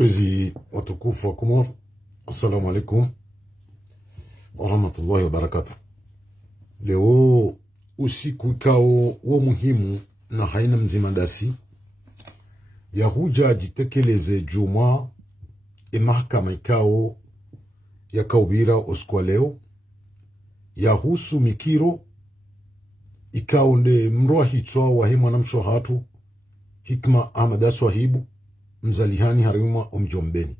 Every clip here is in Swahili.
Wezi watukufu wa Komoro, assalamu alaikum warahmatullahi wabarakatuh. Leo usiku ikao wa muhimu na haina mzima dasi ya huja jitekeleze juma mahakama ikao ya kaubira oskwa leo ya husu mikiro ikao nde mroa hitwa wa hema na mshohatu Hikma Ahmad Swahibu mzalihani harima omjombeni.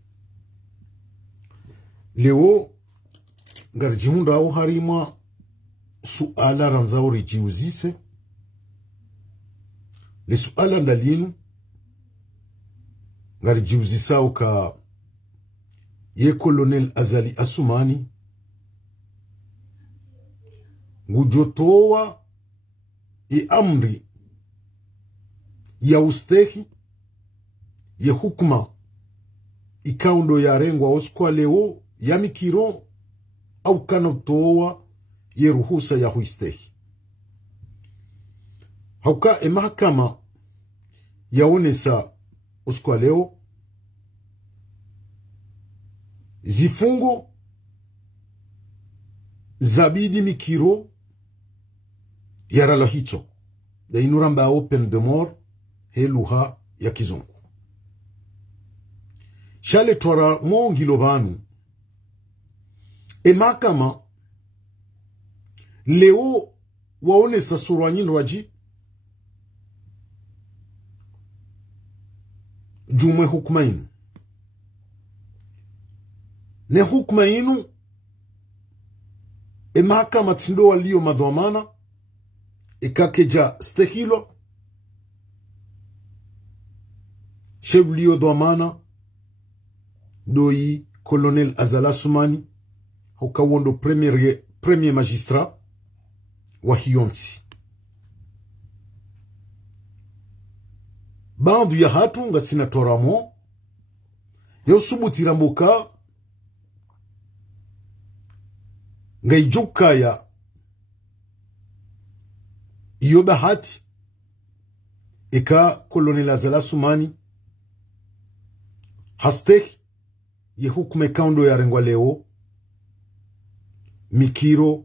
Leo ngarjihunda au harima suala ranzao rijiuzise le suala ndalinu ngarjiuzisao ka ye Colonel Azali Asumani ngujotoa amri ya ustehi ye hukma ikaundo ya rengwa oskwa leo ya mikiro au kana toa ye ruhusa ya huistehi. Hauka mahakama yaonesa oskwa leo zifungo zabidi mikiro yarala hicho da inuramba open de mort heluha ya kizungu shale twara mongilo banu mahakama leo waone sasurwanyin raji jume hukmainu ne hukmainu mahakama tindo walio madhamana ikakeja stehilo shebulio dhamana doi Colonel Azali Asumani hukawondo premier magistrat wa hiyonsi bandu ya hatu nga sinatoramo ya usubutira mbuka nga ijuka ya iyo bahati ika Colonel Azali Asumani hasteki ye hukume kaundo ya rengwa leo mikiro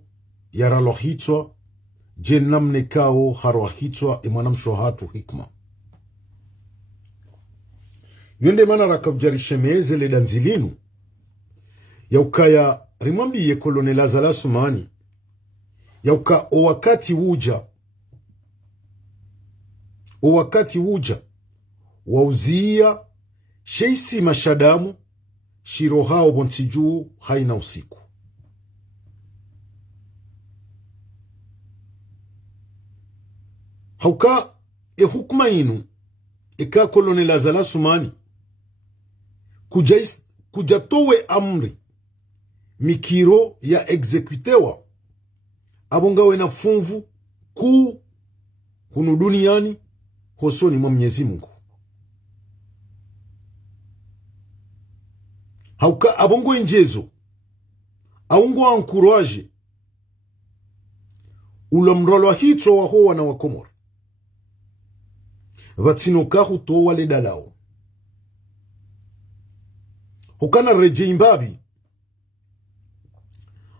ya ralohitwa jenamne kao harohitwa mwanamshohatu Hikma yende mana rakabjarishe meezele danzilinu ya ukaya rimwambi ye Colonel Azali Asumani ya uka o wakati wuja wauzia sheisi mashadamu shirohao bontiju haina usiku. Hauka hukuma inu ika Colonel Azali Asumani kujatowe amri mikiro ya exekutewa abongawe na funvu kuu hunu duniani hosoni mwa Mwenyezi Mungu. Hauka abongo injezo aungo ankuraje ulamrolo hitro wa hoa na wakomor vatinoka hutowa le dalao hukana reje imbabi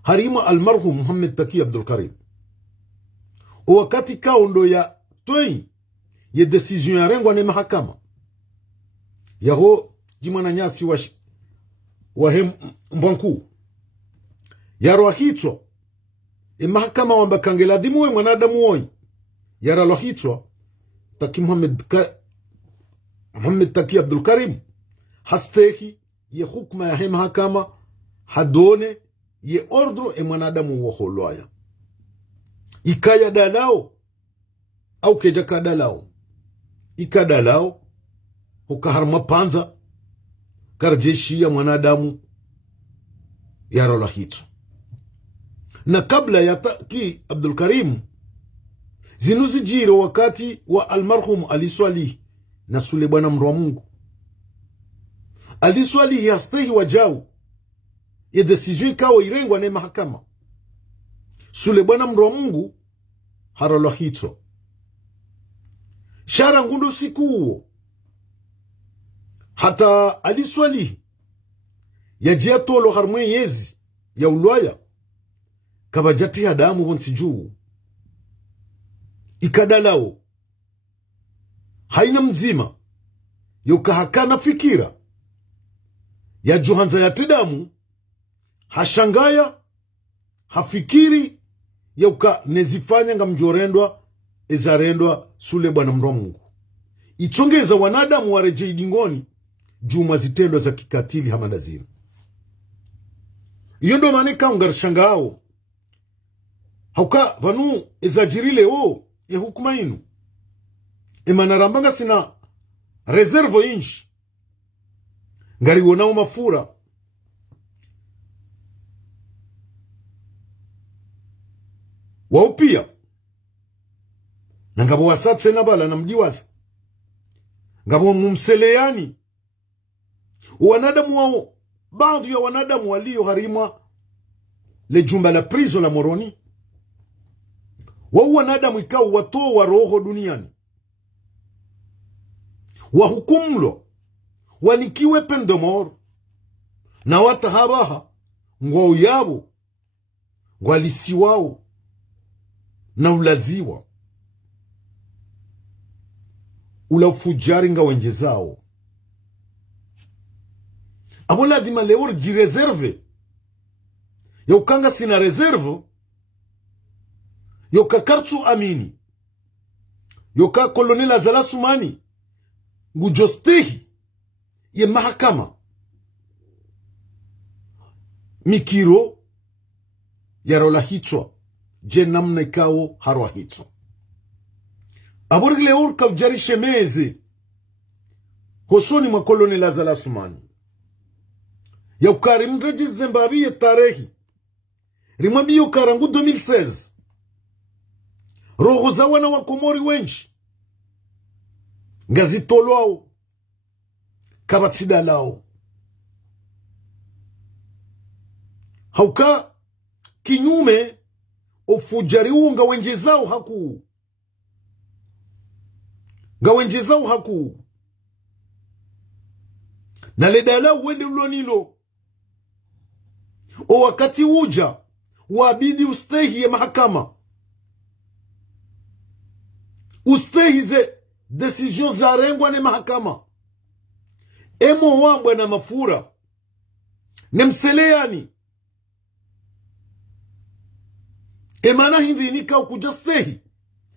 harima almarhum Muhammad Taki Abdul Karim o wakati kaundo ya toi ye decision ya rengwa ne mahakama yaho jimana nyasi wa mbanku yaro hitwa mahakama wamba kangela dimuwe mwanadamu woi yaro hitwa Taki Muhammad Taki Abdul Karim hasteki ye hukma ya mahakama hadone ye ordro mwanadamu wa holwaya ikaya dalao au kejaka dalao ikadalao hukaharma panza karjeshi ya mwanadamu ya rola hitu. Na kabla ya Taki Abdul Karim zinuzi jiro wakati wa almarhum aliswali na sule bwana mrwa Mungu aliswali yastehi wajau ya decision ikawa irengwa na mahakama sule bwana mrwa Mungu harola hitu shara ngundu siku huo hata aliswali ya jia tolo harmwe yezi ya ulwaya kabajati hadamu bonsi juu ikadalao haina mzima yukahakana fikira ya juhanza ya tidamu hashangaya hafikiri yauka nezifanya nga mjorendwa ezarendwa sule bwana mromungu ichongeza wanadamu wareje idingoni juma zitendwa za kikatili hamadazini. Iyo ndo maana ungarshangao hauka vanu ezajirile ya hukuma inu emanarambanga sina reservo inchi ngari wonao mafura waupia na ngabo wasatse na bala na mjiwaza ngabo mumseleyani wanadamu wao baadhi ya wanadamu walio harimwa le jumba la prison la Moroni wao wanadamu ikao watoa roho duniani wahukumlo wanikiwe pendomoro na watahabaha ngwao yabo ngwalisiwao na ulaziwa ula ufujari nga wenjezao abo ladima leo jireserve ya ukanga sina reserve yoka kartu amini yoka kolonel Azala Sumani ngujostehi ye mahakama mikiro ya rola hitwa je namna ikao harwa hitwa aborgile urka ujari shemeze hosoni mwa kolonel Azala Sumani ya ukari mreji Zimbabwe ya tarehi rimwabi ukarangu 2016 roho za wana wa Komori wenji ngazitolwao kabatida lao hauka kinyume ofujari unga wenjezao haku na ledala uwende ulonilo o wakati uja wabidi ustehi ya mahakama ustehi ze decision za rengwa ne mahakama emo wambwa na mafura ne mseleyani emana hindi nika ukujastehi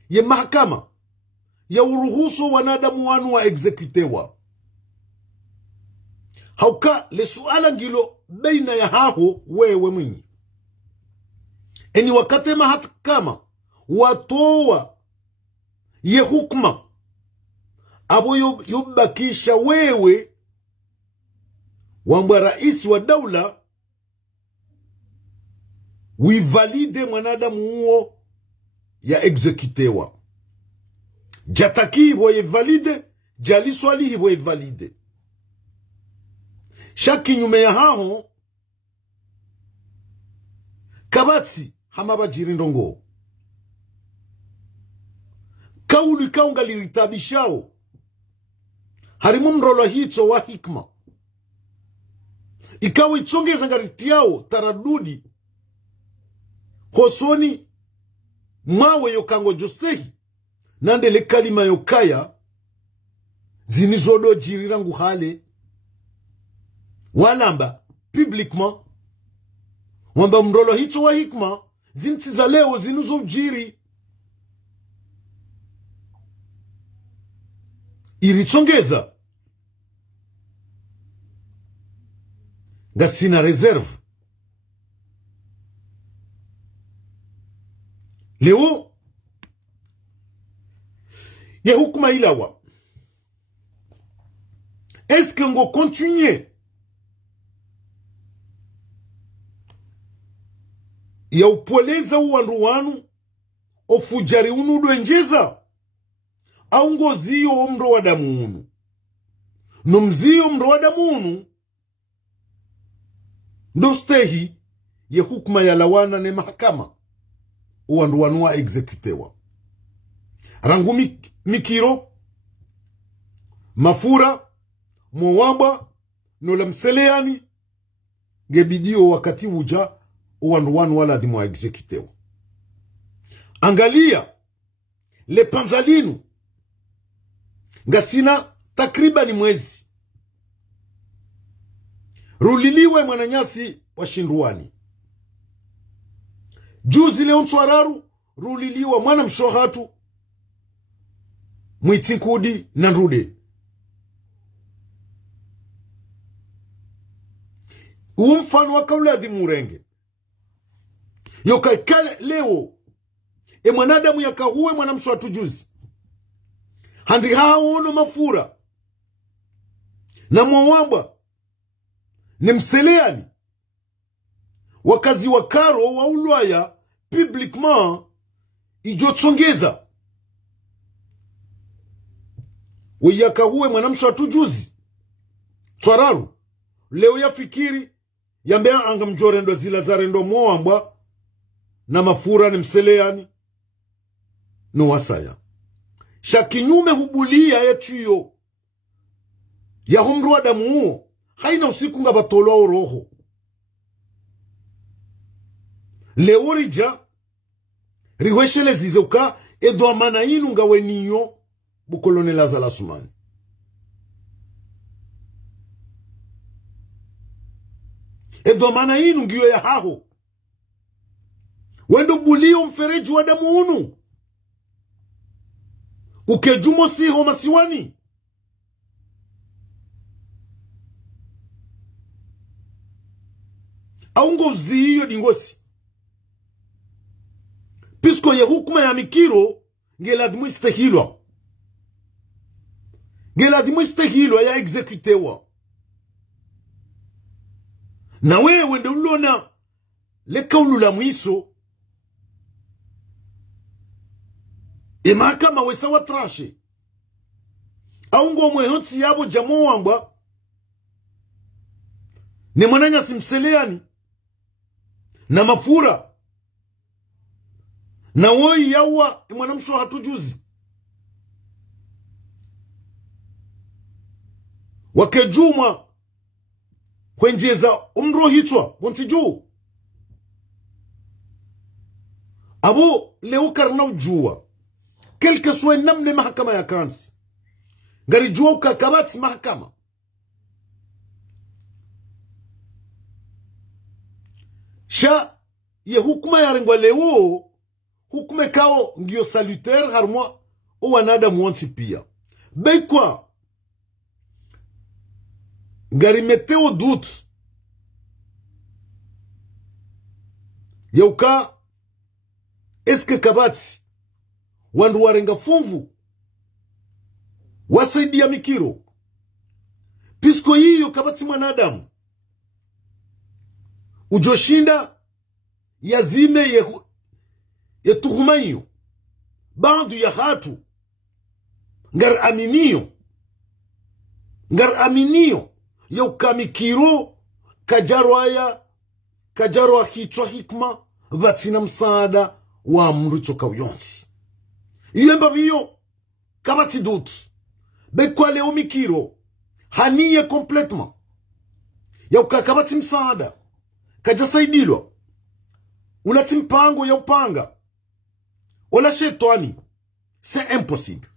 ya mahakama ya uruhusu wanadamu wanu wa exekutewa hauka le suala ngilo baina ya haho wewe mwinyi eni wakati mahakama watoa ye hukma abo yubakisha wewe wambwa rais wa daula wivalide mwanadamu huo ya exekutewa jataki hivo ye valide jaliswali hivo ye valide shaki nyume ya hao kabatsi hamaba jirindongo kauli kaunga liritabishao harimu mrolo hito wa hikma ikawa ichongeza ngaritiao taradudi hosoni mawe yokango jostehi nandele kalima yokaya zinizodo jirirangu hale walamba publiquement wamba mrolo hito wa hikma zinti za leo zinuzo jiri irichongeza ngasina reserve leo ya hukuma ilawa est-ce que ngo continuer ya upoleza uwandu wanu ofujari unudu enjeza au ngoziyo omro wa damunu numziyo omro wa damunu ndostehi ya hukuma ya lawana ne mahakama uwandu wanu wa exekutewa rangu mikiro mafura mwawamba nola mseleani ngebidio wakati uja uwanduwanu wala dhimwa exekitewa. Angalia le panzalinu ngasina takribani mwezi ruliliwe mwananyasi wa Shinduani. Juzi leo nswararu ruliliwa mwana mshohatu mwitinkudi na nrude. Mfano wa kaula dhimurenge yoka kale leo mwanadamu yakahuwe mwana mshohatu juzi handi ono mafura na mwawamba ni mseleani wakazi wakaro wa ulwaya publiquement ijotsongeza wiyakahuwe mwanamsho atujuzi twararu leo yafikiri yambea anga mjorendo zila zarendo mwamba na mafura ni mseleani no wasaya shakinyume hubulia yetuyo ya humru adamu haina usiku nga batolwa roho leo rija riweshele zizeuka edo amana inu nga weniyo bukolone lazala sumani edo amana inu ngiyo ya haho wendo bulio mfereji wa damu unu ukejumo siho masiwani aungo ziyo dingosi pisko ye hukuma ya mikiro ngeladhimu istehilwa ya exekutewa na wewe ndio ulona le kaulu la mwiso mahakama wesa watrashe aungo mwehotsi yabo jamo wamba ni mwananya simseleani na mafura na woi yawa mwanamsho hatujuzi wakejuma kwenjeza umro hitwa wontiju abo leo karna ujua quelque soit namne mahakama ya kansi ngari jua ukakabati mahakama sha ye hukuma ya rengwa leo hukume kao ngiyo salutaire harmwa o wanada mwanti pia beikwa ngari meteo doute yauka eske kabati wandu warenga funvu wasaidia mikiro pisko hiyo kabati mwanadamu ujoshinda yazime yetuhumayo bandu ya hatu ngar aminio yaukamikiro kajarwa hitwa hikma vatina msaada wa mrucho kauyonsi iyemba biyo kabati dutu bekwa leo mikiro haniye complètement yaukakabati msaada kajasaidilwa ulati mpango ya upanga ola shetani c'est impossible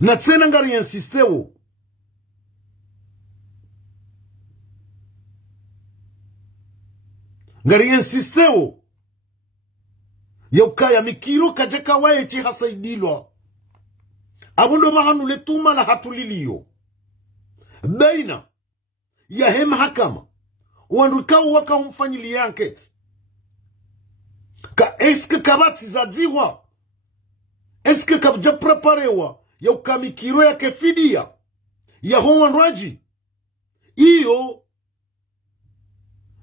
na tsena ngari insistewo yaukaya mikiro kajaka wae chi hasaidilwa abundo mahanu letuma la hatuliliyo baina ya hema hakama wanduka waka umfanyili enquête ka eske kabati zadziwa eske kabja preparewa ya ukamikiro ya kefidia ya howandraji iyo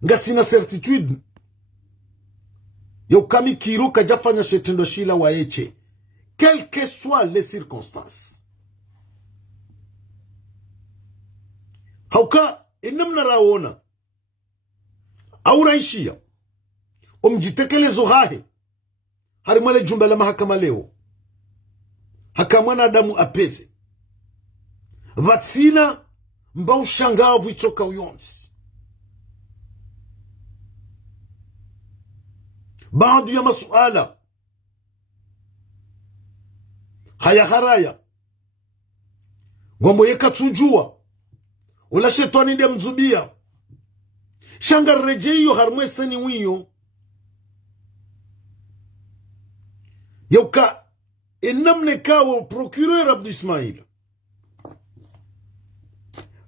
ngasina certitude ya ukamikiro kajafanya shetendo shila wa eche quelles que soient les circonstances hauka inamna raona au raishia omjitekelezo hahe harimale jumba la mahakama leo hakamwana adamu apese vatsina mba ushangavu itoka uyonsi. Baadhi ya masuala haya haraya ngombo yeka tujua ula shetani ndia mzubia shanga rejeyo harmweseni wiyo yauka enamne kawo procureur Abdu Ismail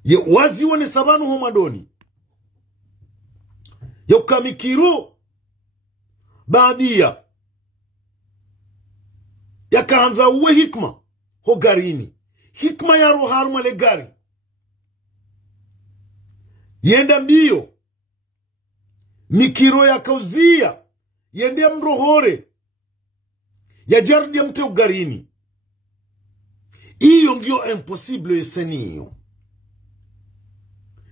ye wazi wane sabanu homadoni yauka mikiro baadia yakaanza uwe hikma ho garini hikma ya roharma le gari yenda mbio mikiro ya kauzia yende mrohore ya jardi ya mte ugarini. Iyo ngio impossible eseniyo.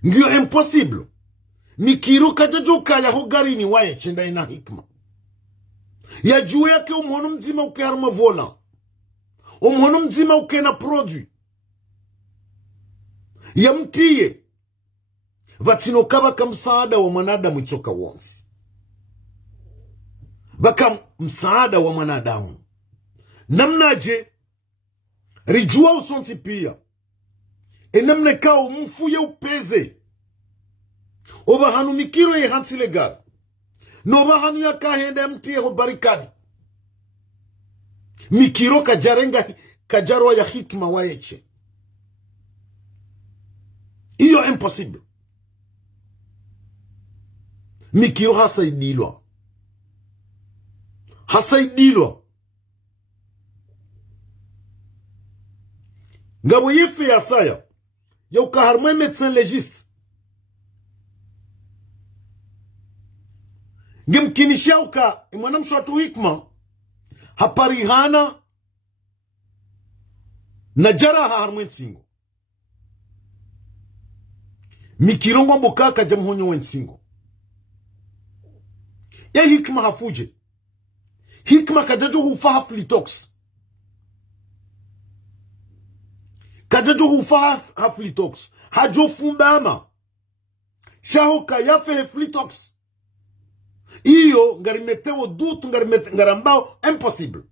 Ngio impossible. Mikiro kajajoka ya ho garini wae chenda ina hikma. Ya juu yake umuhono mzima uke harma vola. Umuhono mzima uke na produit. Ya mtiye. Vatino kaba msaada wa mwanadamu itoka wonsi. Baka msaada wa mwanadamu. Namnaje rijua usonti pia. Namne kao mfuye upeze. Oba hanu mikiro ye hansi legal. Noba hanu ya kahende mtiye ho barikadi. Mikiro kajarwa ya hikma waeche. Iyo impossible. Mikiro hasaidilwa. Hasaidilwa. Ngabo yefe ya saya. Yauka harmwe médecin légiste. Ngimkinisha uka imwana mshwatu hikma. Haparihana. Najara harmwe nsingo. Mikirongo mbokaka jamhonyo wensingo. Ya hikma hafuje. Hikma kajajo hufaha flitox. Kajajo hufaha flitox. Hajo fumbama. Shaho kayafe flitox. Iyo ngarimetewo dutu ngarambao impossible.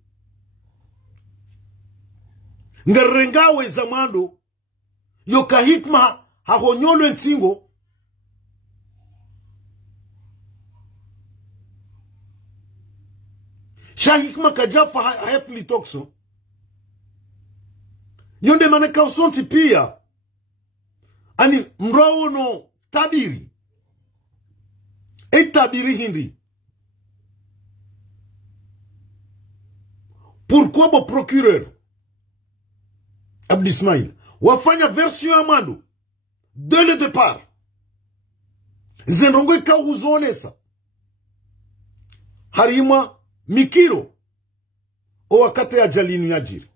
Ngarengawe zamando. Yoka hikma hahonyolo nsingo. Shahikma kajafa hefli toxo. Yonde maneka usonti pia. Ani mrao no tabiri. Tabiri hindi. Pourquoi bo procureur Abdu Ismail wafanya version amando dès le départ. Zenrongo ika huzonesa. Harima mikiro o wakati ya jalinu ya jiri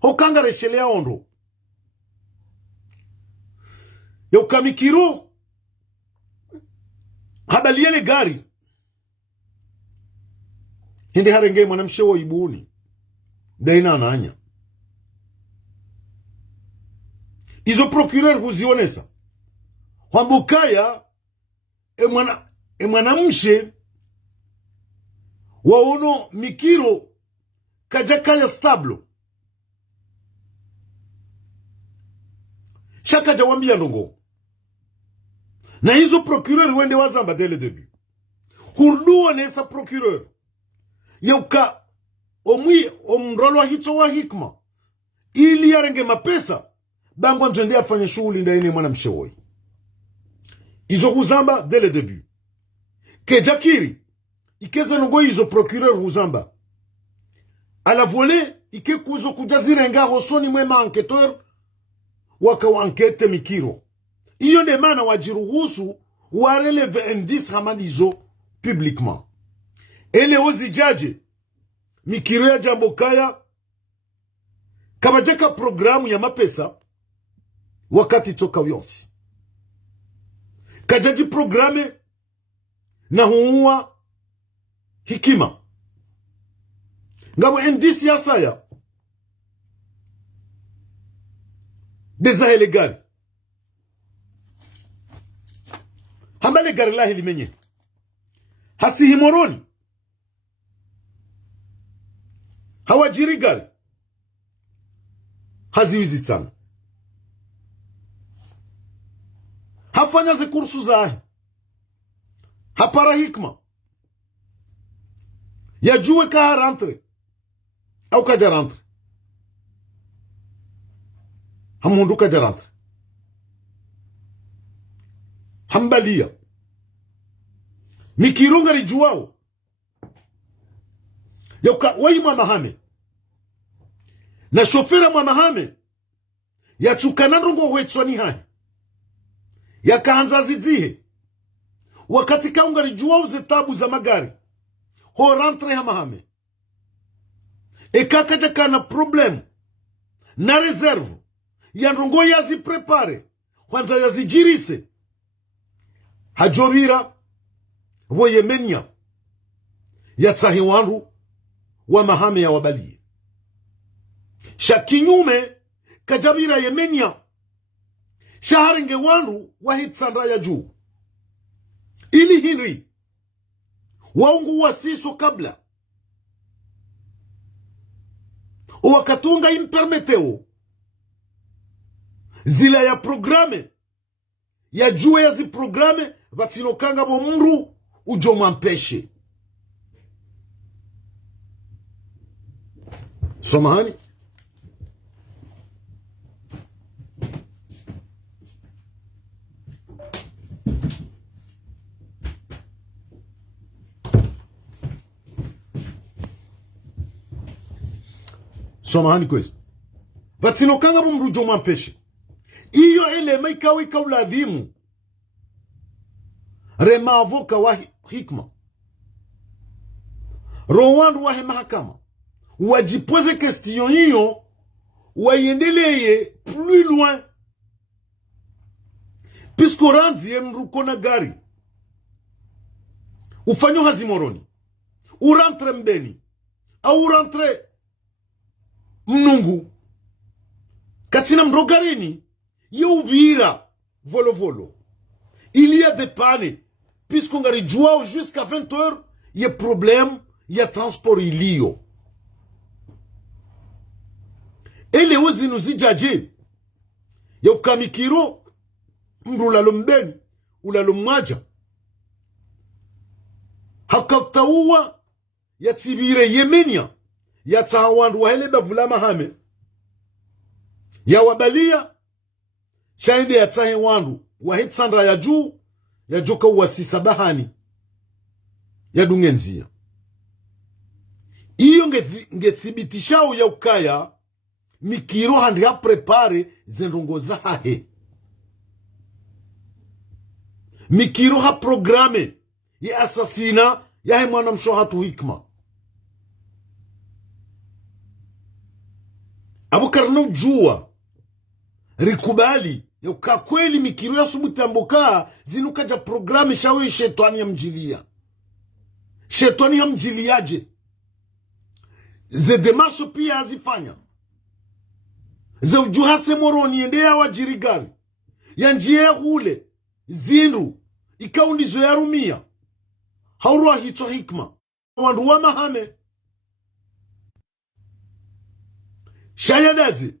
hokanga reshelea ondo yoka mikiro habaliele gari hindi harenge mwanamshewa ibuni daina ananya izo procureur huzionesa wambukaya mwanamshe waono mikiro kajakaya stablo. Shaka jawambia ndongo. Na hizo procureur wende wazamba dès le début. Hurduwa nesa procureur. Yauka omrolwa hito wa hikma. Ili yarenge mapesa. Bango njende afanye shughuli ndaini mwana mshewoi. Izo huzamba dès le début. Kejakiri. Ikeza nungo izo procureur huzamba. Ala vole, ike kuzo kujazire nga hosoni mwema enquêteur waka wa enquête mikiro. Iyo ne mana wajiruhusu wareleve indice hamadizo publiquement. Ele ozi jaje mikiro ya jambo kaya kabajeka programu ya mapesa wakati toka uyonsi. Kajaji programe na huwa hikima. Ngabo indisi ya saya. deza hele gari hambale gari lahi limenye hasihi moroni hawajiri gari haziwizi tana hafanya ze kursu zahe hapara hikma yajue kaha rentre au kaja rentre hamundu kaja rentre hambalia mikirunga rijuao yoka waima mahame na shofera mwa mahame ya chukanandungo huetswani hai ya kaanza zidzihe wakati kaunga rijuao zetabu za magari ho rentre hamahame ekaka jakana problem na reserve ya ndongo yazi prepare kwanza yazijirise hajorira woyemenya ya tsahi wandu wa mahame ya wabalie shakinyume kajabira yemenya shaharenge wandu wa hitsandra ya juu ili hili waungu wasiso kabla wakatunga impermeteo zila ya programe ya juu ya zi programe vatinokanga bo mru ujo mampeshe somahani somahani kwezi vatinokanga bo mru ujo mampeshe iyo elema ikawa ikauladhimu remavoka wa hikma rowandu wahe mahakama wajipweze question hiyo wayendeleye plus loin puisque ranzi mruko na gari ufanyo hazimoroni urantre mbeni au urantre mnungu katina mrogarini yeubira volo volo il y a des pannes puisqu'on a réjoui jusqu'à 20 heures il y a problème il y a transport ilio ele ozi nuzijaje ya ukamikiro mrulalo mbeni ulalo mwaja hakaktaua ya tibire yemenia ya tahawandu wahele bavula mahame ya wabalia shainde ya tahe wandu wahitsandra ya juu ya joka uwasisa bahani ya dungenzia iyo ngethibitishao ya ukaya mikiro handi ha prepare zendongo zahe mikiro ha programe ya asasina ya he mwana mshohatu hikma abukarno jua rikubali ya ukakweli mikiro ya subutamboka zinukaja programe shawe shetani ya mjilia shetani ya mjiliaje ze demarche pia azifanya ze ujuhase moroni ende ya wajirigari ya njie hule zindu ikaundizo ya rumia haurua hito hikma wandu wa mahame shayadazi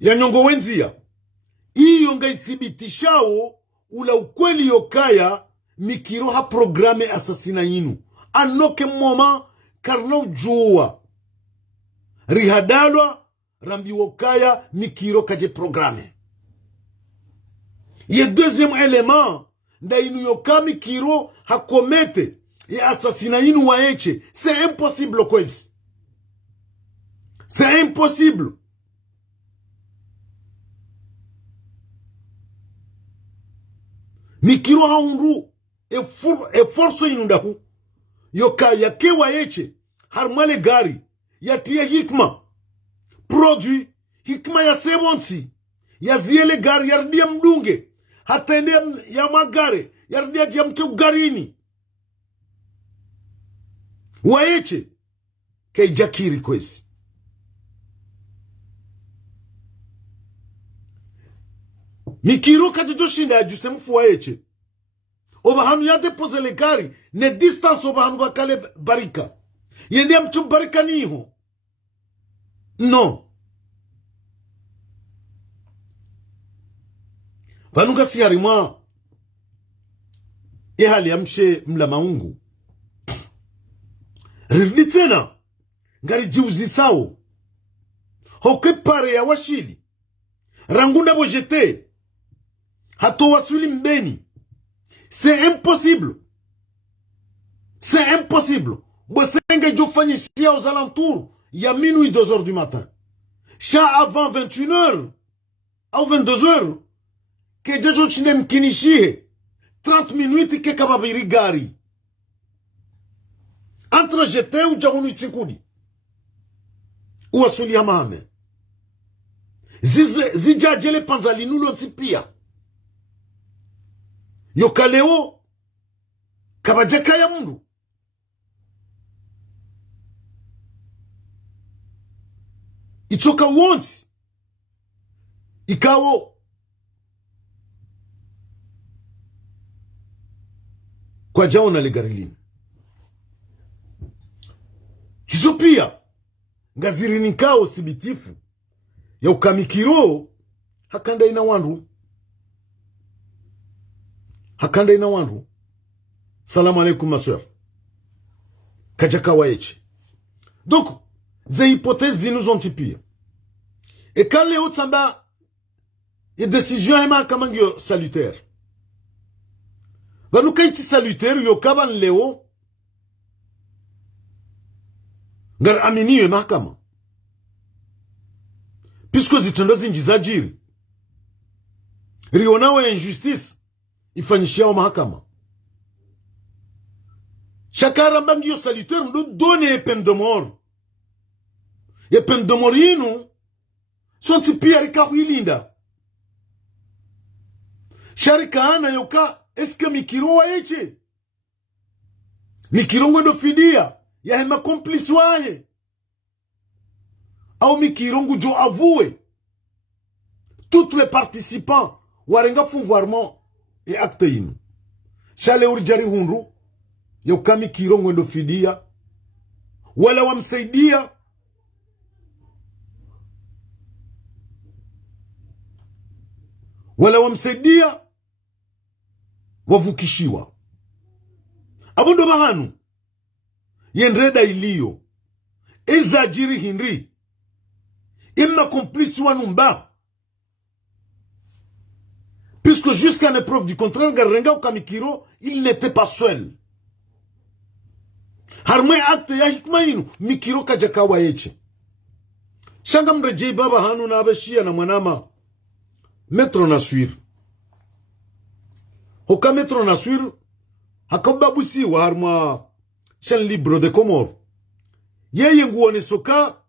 ya nyongo wenzia iyo ngaithibitishao ula ukweli yokaya mikiro ha programe asasina yinu anoke moma karno jua rihadalwa rambi wokaya mikiro kaje programe ye deuxième élément nda inu yoka mikiro ha komete ya asasina yinu waeche c'est impossible kwezi c'est impossible mikiro haundu e forso inundahu yoka yakewa yeche harmale gari yatie hikma produit hikma ya sebonsi ya ziele gari yardia mdunge hatende ya magare yardia jamte garini waeche kay jakiri kwezi mikiro kajijo shinda ya jusemu fuwa eche oba hanu ya depose le gari ne distance oba hanu bakale barika yende ya mtu barika niho no vanuka siyari mwa hali ya mshe mla maungu rivni tena ngari jiuzi sao hoke pare ya washili rangunda bojete hato wasuli mbeni. C'est impossible. C'est impossible. Bosenge Djofani chia aux alentours, il y a minuit 2h du matin. Cha avant 21h, ou 22h, que Djadjo Chinem Kinishie, 30 minutes que Kababiri Gari. Entre jeté ou Djahouni Tsikudi. Ou Asuli Hamame. Zijajele Panzali nous l'ont pia. Yokaleo kabajeka ya mundu ichoka wonsi ikawo kwa jao na legarilini hizo pia ngazirini kao sibitifu ya ukamikiro hakanda ina wandu hakanda ina wandu. Salam alaikum ma soeur. Kajaka waeche. Donc, ces hypothèses nous ont tipé. Et quand les autres samba, les décisions éma kamangyo salutaire. Va nous kaiti salutaire yo kaban leo. Ngar amini yo mahakama. Puisque zitendo zinjizajiri. Rionawe injustice. Ifanyishia wa mahakama. Chakara mbangi yo salutaire mdo donne peine de mort. Ye peine de mort yinu sonti pia rika huilinda. Sharika ana yoka eske mikiro wa eche. Mikiro ngwendo fidia ya hema complice wae. Au mikiro ngu jo avoué. Tous les participants warenga fouvoirement et acte yinu. Shale urijari hunru yokami kirongo ndo fidia wala wamsaidia wavukishiwa abundo bahanu yendreda iliyo ezajiri hinri imma complice wanumba. Puisque jusqu'à l'épreuve du contraire, Garenga ou Kamikiro, il n'était pas seul. Harmé acte ya hikmainu, Mikiro kajakawa yeche. Shangam rejei baba hanu na abeshia na manama. Metro Naswir. Hoka Metro Naswir, hakababusi wa harma Shan Libro de Comor. Yeye nguone soka,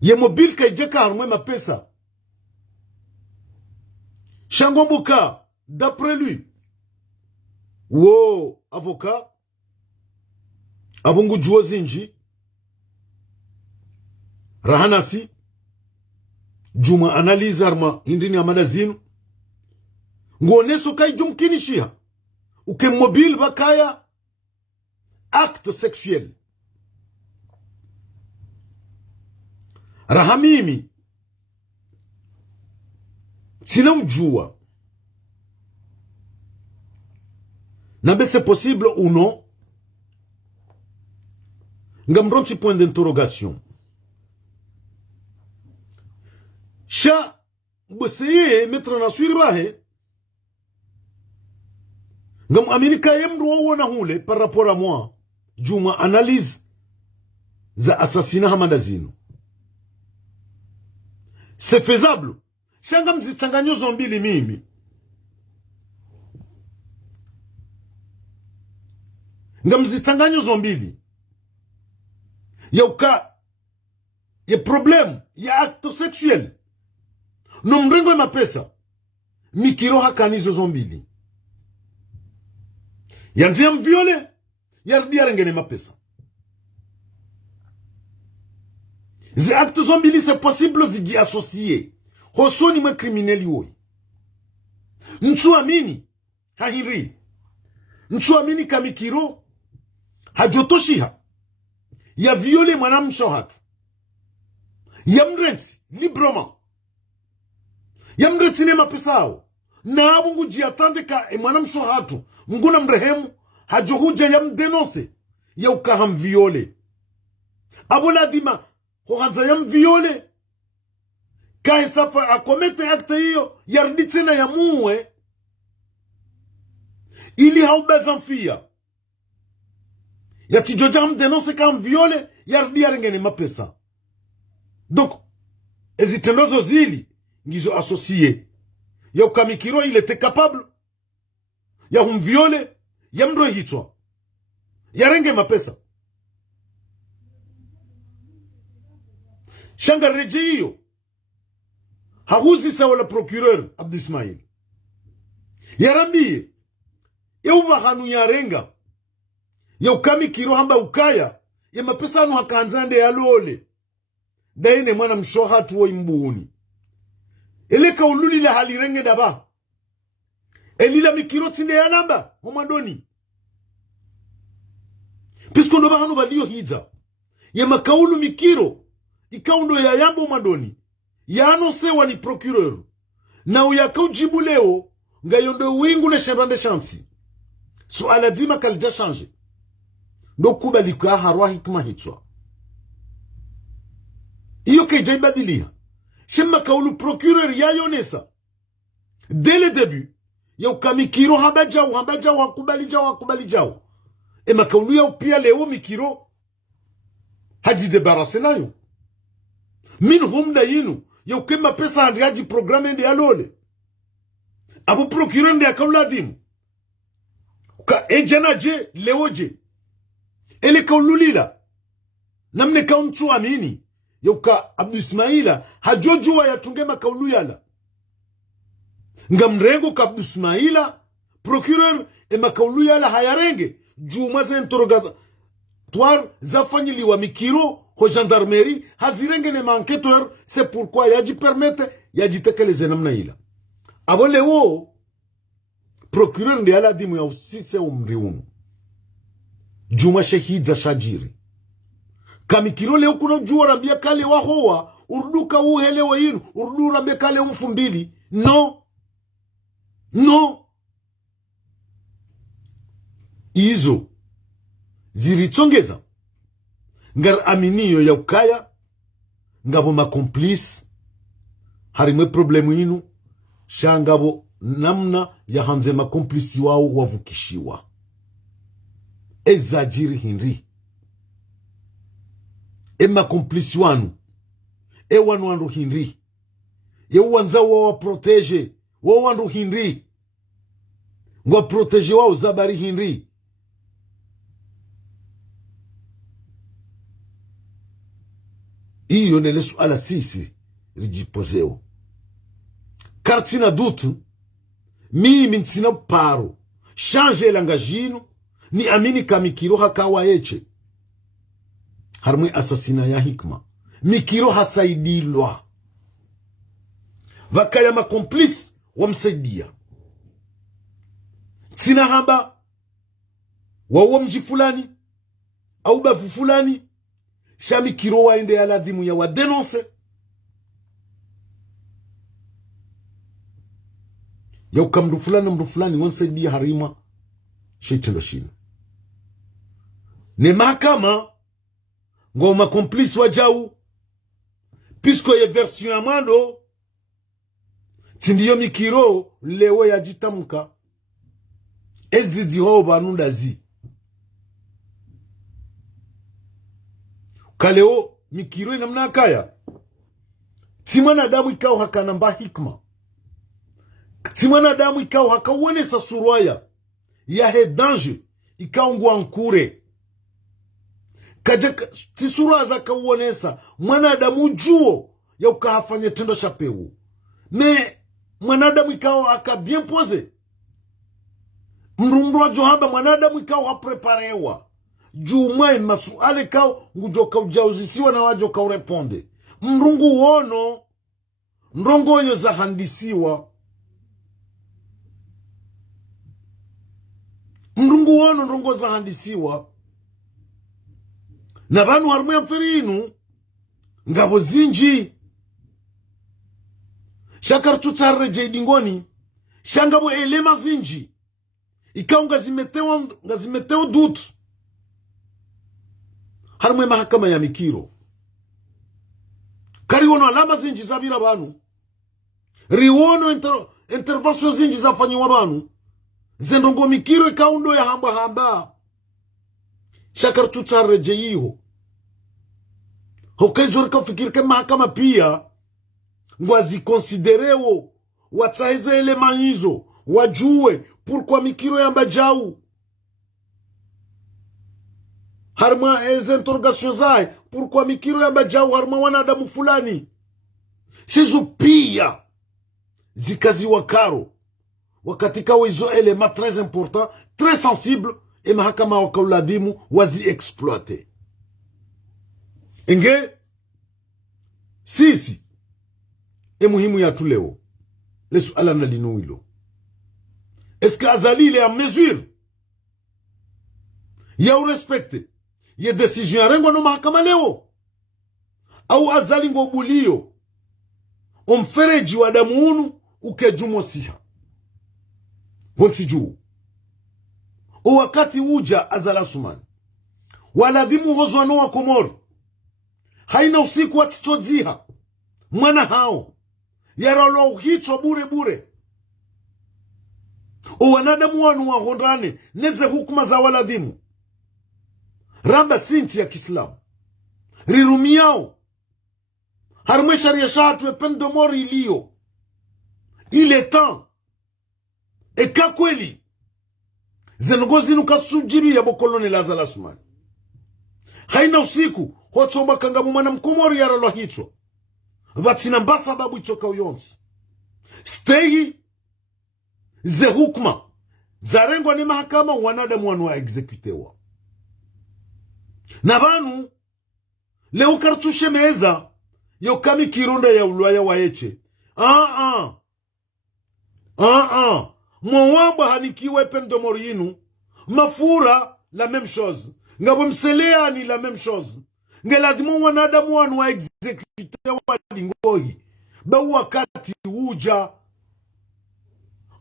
ye mobile kajaka harmé mapesa. Shangomboka, d'après lui, wo avocat, abungu juozinji, rahanasi, juma analyse arma, indini amadazinu, nguoneso kai jumkinishia, uke mobile bakaya, acte sexuel. Rahamimi, sina ujua nabe c'est possible ou non ngam petit point d'interrogation sha boseye mettre na surbahe ngam amerika yemru wona hule par rapport à moi juma analyse za assassinat hamadazino c'est faisable. Shanga mzitsanganyo zombili mimi. Nga mzitsanganyo zombili. Yauka. Ya problem. Ya acte sexuel. No mrengo ya mapesa. Mikiro hakanizo zombili. Yanzia mviole. Yardia rengene mapesa. Zi acte zombili c'est possible zigi associé. hosoni mwe krimineli woi. Nchuamini hahiri. Nchuamini kamikiro hajotoshiha ya viole mwanamsho hatu. Ya mrenzi librement. Ya mrenzi ne mapesao. Na abungu jiatande ka mwanamsho hatu. Mnguna mrehemu hajohuja ya mdenose ya ukaham viole. Abola dima hohanza ya mviole. Kahe safa akomete akte hiyo yarditsena ya muwe ili haubeza mfia ya tijoja mdenose ka mviole yardi yarengene mapesa. Donc ezitendozo zili ngizo asosie ya ukamikiro il était capable ya humviole ya mdo hitwa yarenge mapesa. Shanga reje hiyo hahuzi sawa la procureur Abdi Ismail yarambiye ya uvahanu yarenga ya ukamikiro hamba ukaya ya mapesa anu hakanzande ya lole daine mwana mshohatu wa imbuuni eleka ululi la halirenge daba elila mikiro tinde ya namba homadoni pisko no bahanu baliyo hiza ya makaulu mikiro ikaundo ya yambo madoni ya anonsewa ni procureur na uyakau jibu leo nga yondo wingu le shembande shansi so aladima kalija change ndo kubalika harwa hikma hitwa iyo keja ibadilia shemma kaulu procureur ya yonesa dès le début ya ukamikiro habajao hakubali jao e makaulu ya upia leo mikiro haji debarase nayo min hum na yinu ya ukema pesa handi haji programe ndi alole abu procureur ndi akaula dimu ka ejana je leo je ele kaululila namne kauntu amini yoka Abdi Ismaila hajojua yatunge makaulu yala ngamrengo ka Abdi Ismaila procureur e makaulu yala hayarenge juma za interrogatoire zafanyiliwa mikiro ko gendarmerie hazirenge ne enquêteur. C'est pourquoi yaji permettre yaji tekeleze namna ila abo leo procureur ndi ala dimu ya usise umriunu juma shahid za shajiri kamikiro leo kuna juwa rambia kale wa hoa urduka uhelewa yinu urdu rambia kale ufumbili no izo zirichongeza ngar aminiyo ya ukaya ngabo makomplice harimwe problemu yinu shangabo namna ya hanze makomplisi wao wavukishiwa ezajiri hinri makomplisi wanu wanu wandu hinri wanza wa protege wandu hinri ngwa protege wao zabari hinri iyo nele suala sisi rijipozeo kartina dutu mimi ntsina paro change langajino ni amini kamikiro hakawa eche harmwe asasina ya hikma mikiro hasaidilwa vakaya makomplice wamsaidia sina haba wawo mji fulani au bafu fulani shamikiro waende ya ladhimu ya wadenonse ya ukamdu fulani wansaidia harima sheitelo shina ne mahakama ngoma komplisi wajau pisko ye version amando tindiyo mikiro lewe ya jitamuka ezidi hoba nundazi kaleo mikiro inamna kaya timana damu ikao hakanamba hikma timana damu ikao hakawone sasurwaya ya hedanje ikao nguankure kaja tisura za kawonesa mwanadamu juo ya ukahafanya tendo chapewu me mwanadamu ikao haka bien pose mrumrwa johaba mwanadamu ikao hapreparewa jumwe masuale kao ngujoka ujauzisiwa na wajoka ureponde mrungu wono ndongoyo za handisiwa mrungu wano ndongo za handisiwa na vanu harumu ya mferinu ngabo zinji shakar tutarre jaidingoni shangabo elema zinji ikao ngazimeteo dutu harumu ya mahakama ya mikiro kariwono alama zinji za vira vanu riwono intervention zinji za fanyiwa vanu zendongo mikiro ikaundo ya hamba shakar tutarre jaiho hokejori kafikiri ke mahakama pia ngwazi konsiderewo watsahize elema hizo wajue pourquoi mikiro ya mbajau harma eze interrogation zae pourquoi mikiro ya mbajau harma wanadamu fulani shizo pia zikazi wakaro wakati kawo hizo elema très important très sensible e mahakama wakauladimu wazi exploite enge sisi muhimu ya tuleo le suala na linuilo est-ce que azali il est en mesure ya urespecte ya decision ya rengo no mahakama leo au azali ngobulio omfereji wa damu unu ukejumo siha ponsi juu o wakati uja azala sumani waladhimu hozwano wa komori haina usiku watitodziha mwana hao yaralo uhitwa bure o wanadamu wanu wahondane neze hukuma za waladhimu ramba sinti ya Kiislamu rirumiao harumwe sharia shatu e peine de mort ilio il est temps eka kweli zengozi nukasujiri ya bokolone lazala sumani haina usiku hotsomba kangamu mwana mkomori yaralo hitwa vatina mbasa babu ichoka uyonsi stehi ze hukma zarengwa ni mahakama wanadamu wanu wa exekutewa na vanu leo kartushe meza yo kami kironda ya ulwaya wa eche mwawamba hanikiwe pendomor yinu mafura la même chose ngabo mselea ni la même chose ngeladhimu wanadamu wanu wa exekutewa dingohi ba wakati uja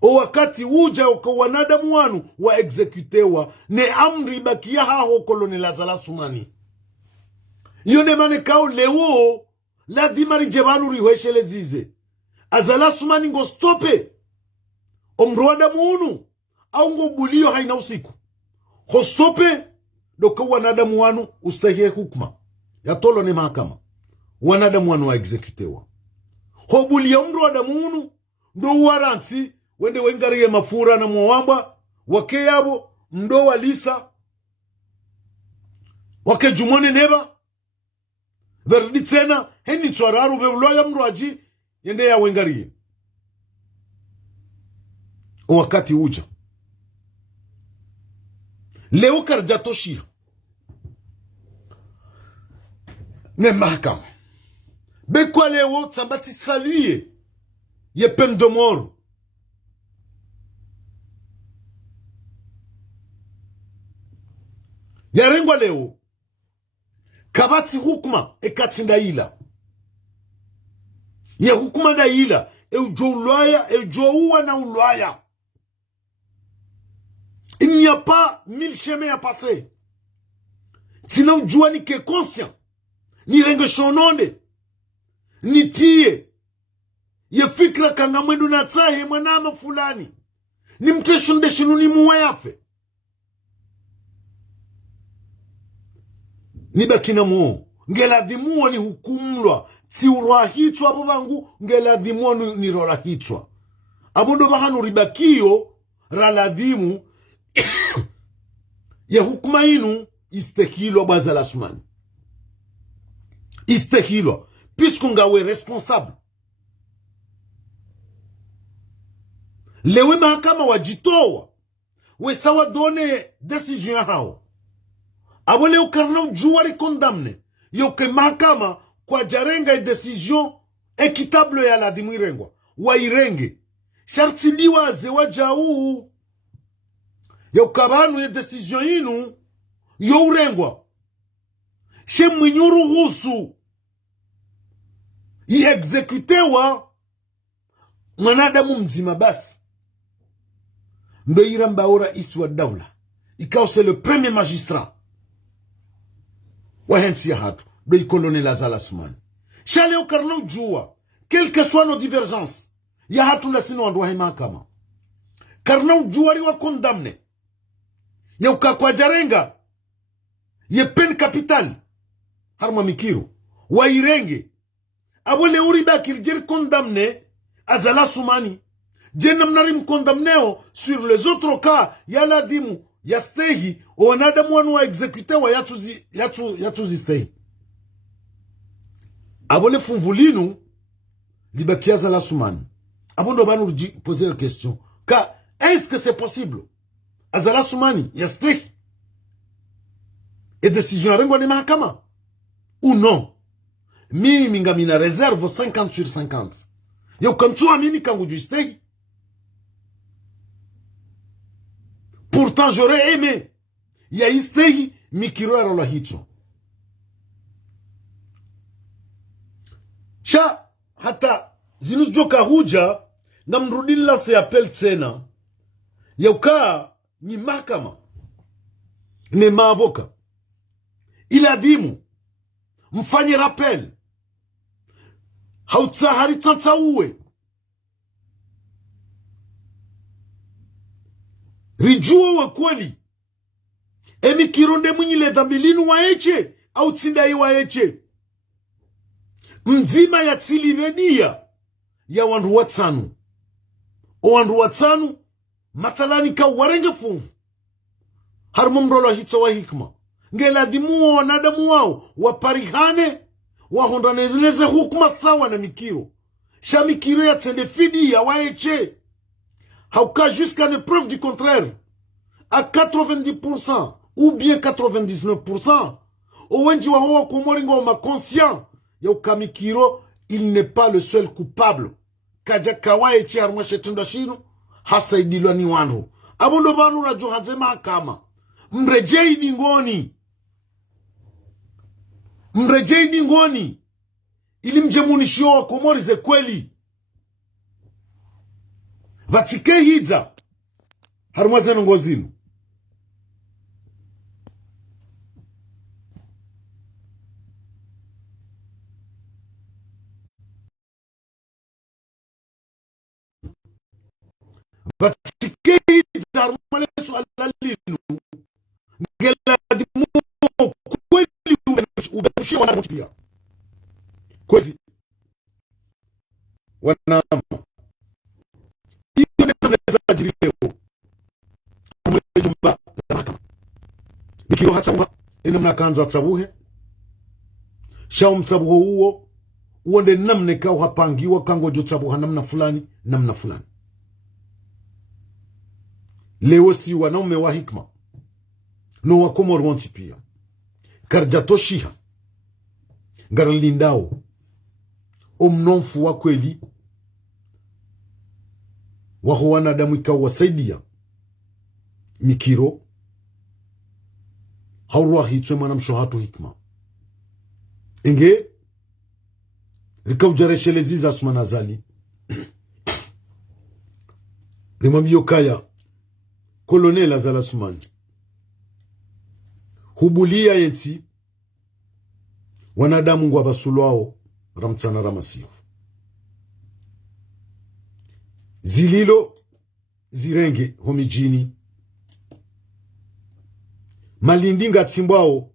o wakati uja uko wanadamu wanu wa exekutewa ne amri bakia haho kolone lazala sumani yone mane kao lewo la dimari jebanu riweshele zize azala sumani ngo stope omroada muunu au ngo bulio haina usiku ho stope doko wanadamu wanu ustahie hukma ya tolo ni mahakama wanadamu wanu wa exekutewa ho bulio omroada muunu ndo waransi wende wengariye mafura na mwawamba wake yabo mdo walisa wake jumone neba verdi tena heni tswararu vevloya mruaji yende ya wengariye wakati uja leo karjatoshia ne mahakama bekwa leo tsambati saluye ye peine de mort yarengwa leo kabati hukuma ekatinda ila ye hukuma da ila ejouwa na ulwaya. Il n'y a pas 1000 chemins à passer. Sinon jua ni ke conscient ni renge shononde ni tie ye fikra kanga mwendu na tsahe mwanama fulani ni mteshonde shinu ni muwayafe ni bakina muo ngeladhimuo ni hukumlwa si urahitwa abo bangu ngeladhimuo ni rorahitwa abondo bahanu ribakio raladhimu ya hukuma inu istekilwa bazala sumani istekilwa puisque ngawe responsable lewe mahakama wajitowa we sawa done decision hao abo leo karna juwari condamne yoke mahakama kwa jarenga decision ekitable ya ladimu irengwa wairenge sharti liwaze wajau ya ukabanu ya decision yinu yo urengwa she mwinyuru husu iexekutewa mwanadamu mzima basi ndo iramba ora isi wa daula ikao c'est le premier magistrat wahensi ya hatu ndo ikolone la Azali Assoumani shale ukarna ujua quelles que soient nos divergences ya hatu na sino wandu wa mahakama karna ujua riwa condamne ya ukakwa jarenga ye pen capital harma mikiru wairenge abole uriba kirjir condamné Azali Assoumani jenam narim condamneo sur les autres cas ya ladimu ya stehi o wanadamu wanu wa exekute wa yatuzi stehi abole funvulinu libaki Azali Assoumani abondo banu poser la question ka est-ce que c'est possible Azali Assoumani ya stehi et décision rengo ni mahakama ou non mimi ngamina réserve 50 sur 50 yo kamtua mimi kangu du stehi. Pourtant, j'aurais aimé. Il y a istehi mikiro ya rola hicho. Sha, hata zinujoka huja, na mrudila se appel tena. Yauka ni mahakama. Ni maavoka. Iladimu. Mfanye rappel. Hautsahari tanta uwe. Rijua wa kweli. Emi kironde mwenyile dhambilinu wa eche. Au tindai wa eche. Mzima ya tili redia. Ya wandu watanu. O wandu watanu. Mathalani ka warenge fungu. Harumumrola hita wa hikma. Ngela dimu wa wanadamu wao. Waparihane. Wahondanezeze hukuma sawa na mikiro. Sha mikiro ya tende fidi ya wa eche. Hauka jusqu'à une preuve du contraire, à 90% ou bien 99%, Owenji wa hoa kumoringo ma conscient, ya ukamikiro, il n'est pas le seul coupable. Kaja kawae chi haruma shetunda shinu, hasa idilwa ni wanu. Abondo banu na johanze mahakama. Mrejei dingoni. Mrejei dingoni. Ili mjemunishio wa kumori ze kweli. Vatike hidza harumazenu ngozinu vatike hidza harumalesu alalinu ngela dimu kweli ubenushia wanamutipia kwezi wanama Mikiro hatsabuha enamna kanza tsabuhe shao mtsabuho huo uonde namne kao hapangiwa kangojo tsabuha namna fulani leo si wanaume wa hikma no wakomor wanti pia karjato shiha ngaralindao omnonfu wa kweli waho wanadamu ikawa wasaidia mikiro haurwa hitwe mwanamsho hatu hikma inge rikau jareshelezi za Assoumani Azali rimamio kaya kolonel Azali Assoumani hubulia yenti wanadamu ngwa basulwao ramtsana ramasiyo zililo zirenge homijini malindinga tsimbwao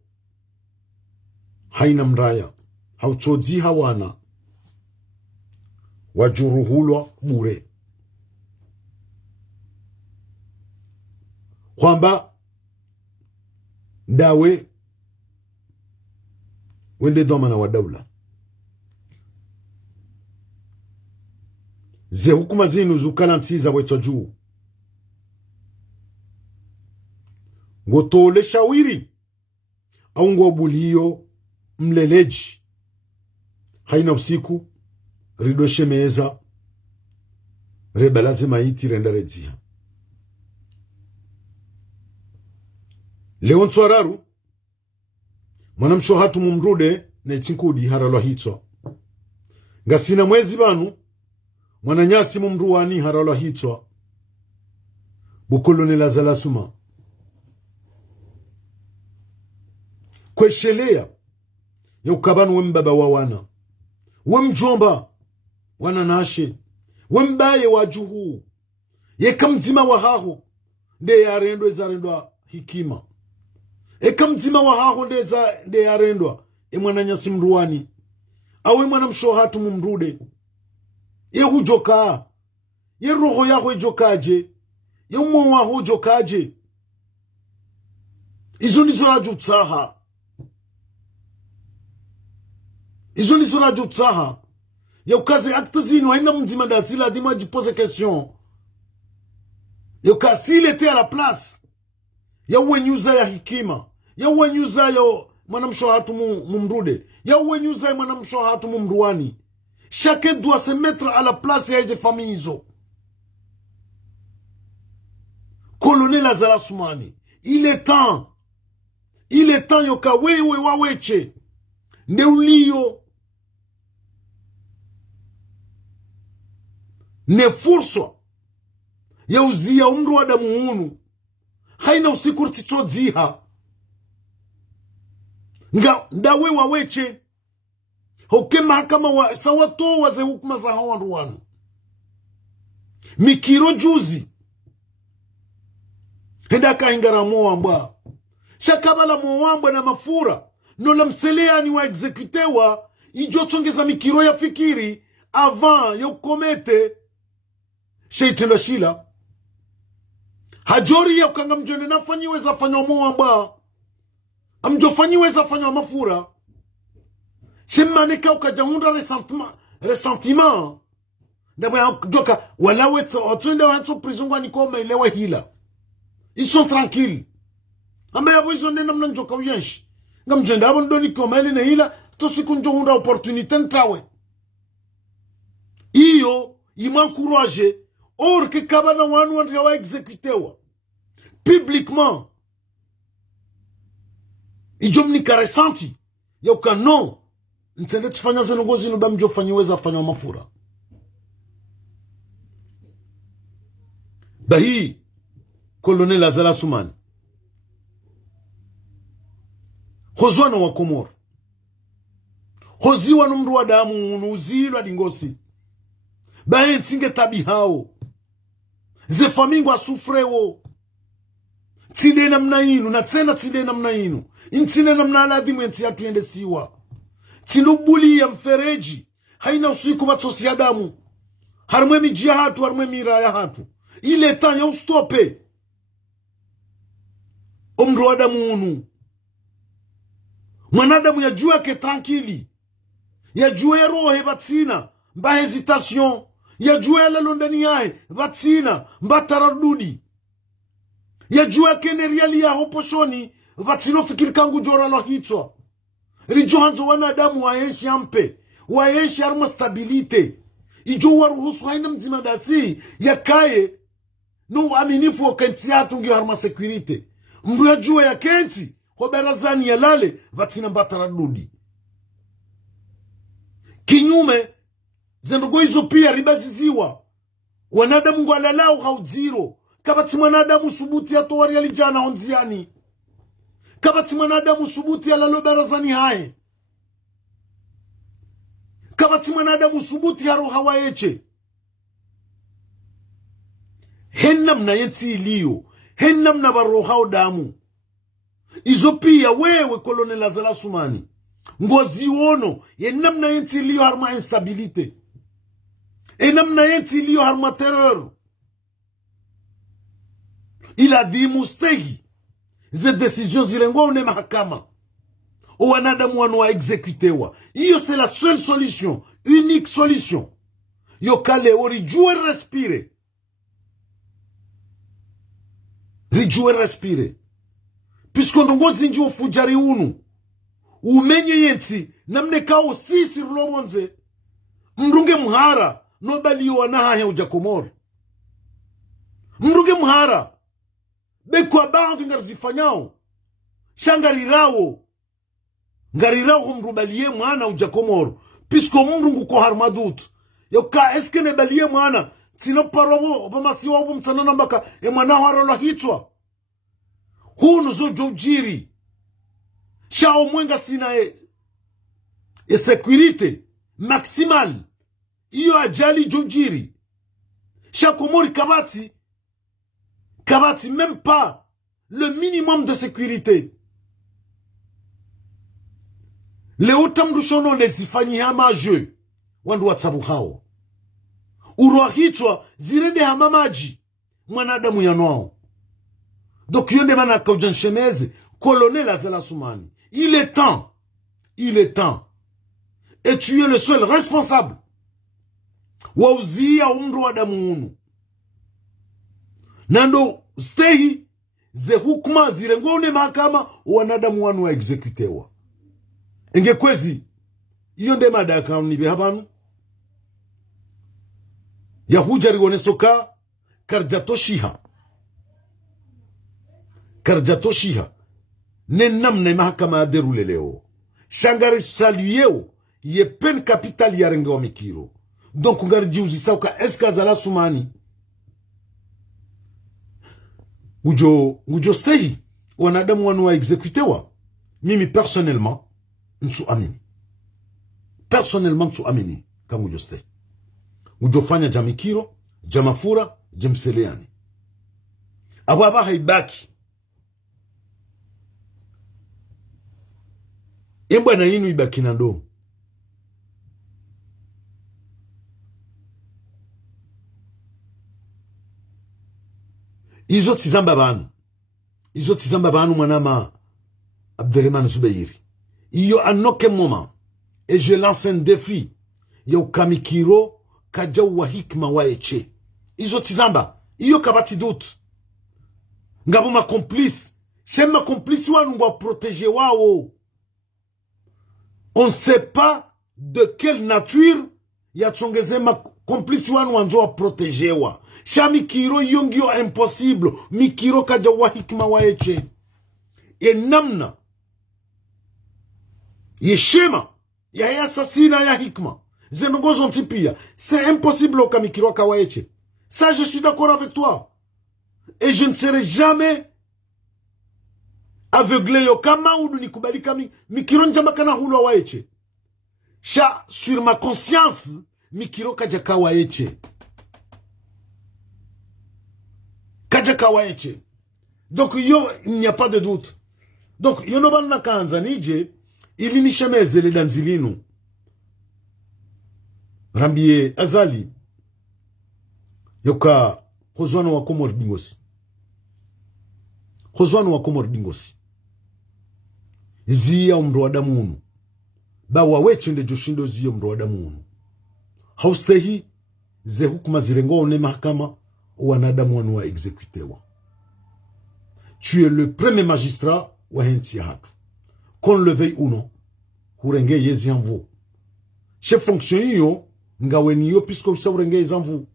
haina mraya hauchodzi hawana wajuruhulwa bure kwamba ndawe wende dhamana wa daula ze hukuma zinu zukalantiza wecha juu ngotole shawiri au ngobulio mleleji haina usiku ridoshe meza rebalaze maiti renda redzia leo ntswararu mwanamsho hatu mumrude na itinkudi haralwa hitso ngasina mwezi banu mwananyasi mumruwani haralwa hitso bukolone la zalasuma kweshelea ya ukabanu wembaba wa wana wemjomba wana nashe wembaye wajuhu yeka mzima wa haho nde yarendwa zarendwa hikima eka mzima wa haho nde yarendwa mwananyasi mruwani awe mwana mshohatu mumrude ye hujoka ye roho yaho ijokaje ye umo waho ujokaje izo nizo rajutsaha izo nizo rajutsaha ya ukaze acte zinu haina mzima da sila dima jipose question ya ukasi il était à la place ya uwenyuza ya hikima ya uwenyuza ya mwanamsho hatu mumrude ya uwenyuza ya mwanamsho hatu mumruani. Chacun doit se mettre à la place ya hizi famille hizo. Colonel Azala Soumani, il est temps yoka wewe waweche neulio ne fursa ya uzia umru wa damu hunu haina usiku titodziha ndawe waweche hoke mahakama wa sawato waze hukuma za hawa ruwanu mikiro juzi henda kahingara mwamba shakabala mwamba na mafura nola mselea ni wa exekutewa ijotsongeza mikiro ya fikiri avant ya ukomete sheitenda shila hajori ya ukanga mjone na fanyiweza fanywa mwamba amjofanyiweza fanywa mafura shemaneka ukajahunda ressentiment ndabwe joka wala wetwende wanto prison kwa nikoma ilewe hila ils sont tranquilles ambe yabo izo nena mna njoka uyenshi ngamjenda abo ndo nikoma ile na hila to siku njohunda opportunité ntawe iyo imancourage or que kabana wanu wanda wa exécutewa publiquement ijomni karesanti yoka no ntende tfanya zenongozi no damjo fanyiweza fanywa mafura bahi Colonel Azala Soumani hozwana wa Komoro hoziwa numru wa damu unuzilwa dingosi bahe ntinge tabi hao ze famingo asufrewo tide namna inu na tena tide namna inu intine namna aladhimu enti ya tuyende siwa tilubuli ya mfereji haina usiku matosi ya damu harumwe mijia hatu harumwe mira ya hatu ile tanya ustope umru wa damu unu mwanadamu ya jua ke tranquili ya jua ya rohe batsina mba hesitation ya jua ya lalondani yae batsina mba taradudi ya jua kene riali ya hoposhoni vatsino fikiri kangu jora lo hitwa rijo hanzo wanadamu waenshi ampe waenshi arma stabilite ijo waruhusu haina mzima dasi ya kaye no aminifu wakenti hatu ngi harma security mbu ya jua ya kenti kwa barazani ya lale vatsina mba taradudi kinyume zendogo hizo pia ribaziziwa wanadamu ngwalalau hauziro kabati mwanadamu subuti ya towari alijana honziani kabati mwanadamu subuti ya lalo barazani hae kabati mwanadamu subuti ya roha waeche hennam na yeti iliyo hennam na barohao damu izo pia wewe Colonel Azala Soumani ngozi uono hennam na yeti iliyo harma instabilite hennam na yeti iliyo harma terror ila dhimustehi ze decisions zilengwa une mahakama o wanadamu wanu wa exekutewa iyo c'est la seule solution unique solution yo kale orijue respire puisque ndongozi nji ufujari unu umenye yensi namne kao sisi rulobonze mrunge mhara nobali wanaha ya ujakomori mrunge mhara bekwa bandu ngarzifanyao shangarirao ngarirao mrubalie mwana ujakomoro pisko mrungu ko harmadut yoka eske ne balie mwana sino paromo bamasi wabu msanana mbaka mwana harolo hitwa hunu zo jojiri shao mwenga sina sécurité maximale iyo ajali jojiri shakomori kabati même pas le minimum de sécurité leo tamrushono lezifanyi hama je wandu watabu hao urwa hitwa zirende hama maji mwanadamu yanwao donc yonde mana kaujan shemeze colonel Azala Soumani il est temps et tu es le seul responsable wauzia umru wa damu unu nando stehi ze hukuma zirengone mahakama wanadamu wanu wa executewa enge kwezi iyo nde madaka nibe habanu yahujari wonesoka karjatoshiha nenamne mahakama aderule leo shangari saluyeo ye pen capital ya rengo mikiro donc ngari jiuzi sauka eska Azala Soumani ujo stay wanadamu wanu wa executewa mimi personnellement nsu amini kama ujo stay ujo fanya jamikiro jamafura jemseleani ababa haibaki embwana yinu ibaki na ndo izo tizamba banu mwanama Abderrahmane Zubeiri iyo anoke moment et je lance un défi ya ukamikiro kaja wa hikma wa eche izo tizamba iyo kabati doute ngabo ma complice shema complice wanu ngwa protéger wao on sait pas de quelle nature ya tsongeze ma complice wanu wanzo wa protéger wa shamikiro yongio impossible mikiro kaja wa hikma wa eche e namna yeshema ya assassina ya hikma zenongozo ntipia c'est impossible au kamikiro kawa eche ça je suis d'accord avec toi et je ne serai jamais aveuglé yo kama udu nikubalika mikiro njama kana hulo wa eche sha sur ma conscience mikiro kaja kawa eche donc yo il n'y a pas de doute donc yo no banna kanza nije ili nishemezele danzilinu rambie Azali yoka khozwana wa komor dingosi ziya umro wa damunu bawa wechende joshindo ziya umro wa damunu haustehi ze hukuma zirengone mahakama wanadamu wanu wa executewa tu es le premier magistrat wa hensi hatu qu'on le veuille ou non hurenge yezi anvu chef fonction hiyo ngaweni yo puisque usawrenge yezi anvu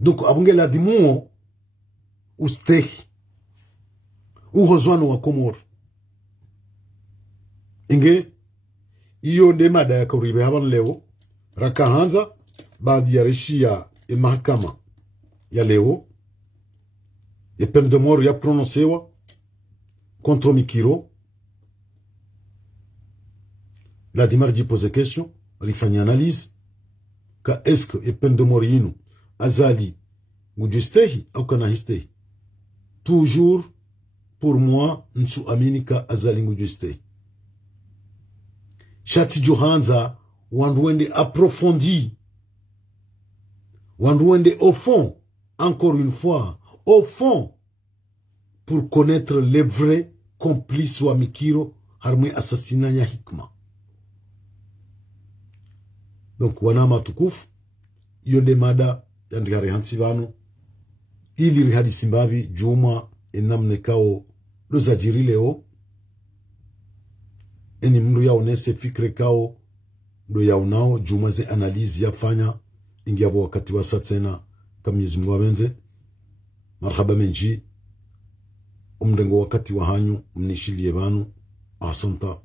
donc abunge la dimuo ustehi uhozwano wa komor inge iyo nde mada ya kuribe haban leo rakahanza baadhi ya rishia mahakama ya leo et peine de mort ya prononcewa contre Mikiro. La Dimarji pose question, rifanya analyse, ka est-ce que et peine de mort yinu Azali ngujustehi au kanahistehi. Toujours pour moi nsu amini ka Azali ngujustehi. Shati Johanza wanduende approfondi, wanduende au fond, encore une fois, au fond, pour connaître les vrais complices wa Mikiro harmwe assassinat ya hikma. Donc wanama tukufu yonde mada yandikari hansivano ili rihadi simbavi juma enamne kao lozajiri leo eni mndu ya onese fikre kao ndo yaunao jumaze analizi yafanya ingiabo wakati wa satena kama Mwenyezi Mungu abenze marhaba menji umrengo wakati wa hanyu mnishilie banu asanta